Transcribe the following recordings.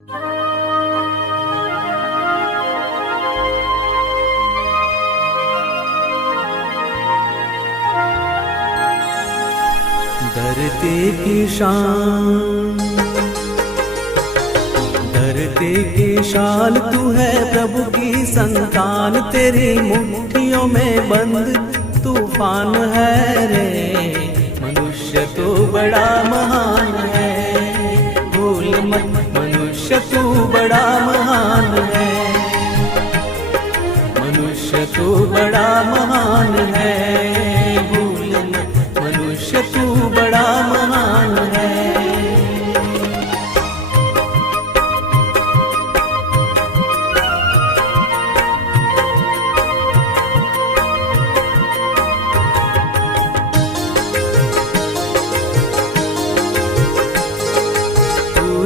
धरती की शान धरती की शान तू है प्रभु की संतान, तेरी मुट्ठियों में बंद तूफ़ान है रे।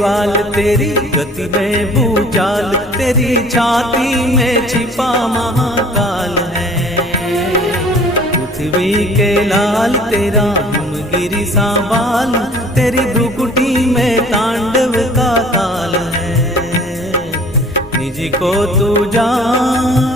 ज्वाल तेरी, गति में भूचाल तेरी छाती में छिपा महाकाल है। पृथ्वी के लाल, तेरा हिमगिरी सा बाल। तेरी भ्रुकुटी में तांडव का ताल है। निजी को तू जान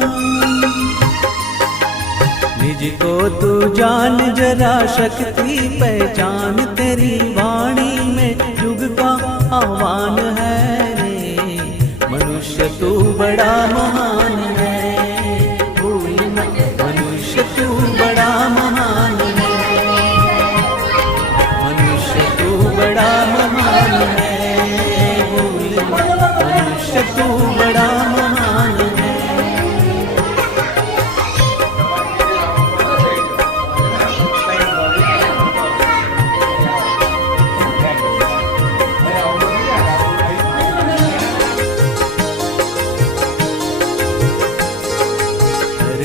निज को तू जान, जरा शक्ति पहचान, तेरी वाणी में युग का आह्वान है रे। मनुष्य तू बड़ा महान है।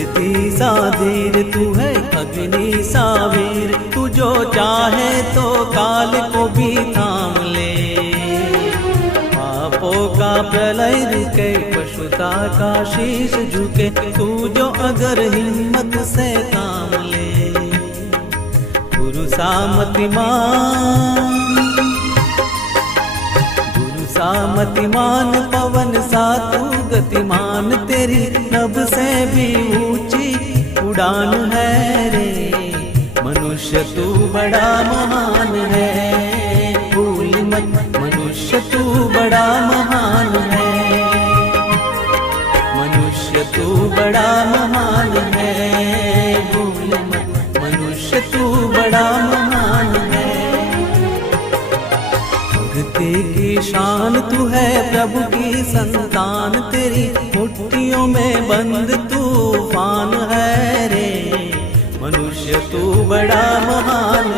धरती सा धीर तू है अग्नि सावीर तू जो चाहे तो काल को भी थाम ले। पापों का प्रलय रुके, पशुता का शीश झुके, तू जो अगर हिम्मत से काम ले। गुरु सामतिमान गुरु सामतिमान पवन सा तू गतिमान तेरी नभ से भी ऊँची उड़ान है रे। मनुष्य तू बड़ा महान है। भूल मत, मनुष्य तू बड़ा महान है। मनुष्य तू बड़ा महान शान तू है प्रभु की संतान, तेरी मुट्ठियों में बंद तूफ़ान है रे। मनुष्य तू बड़ा महान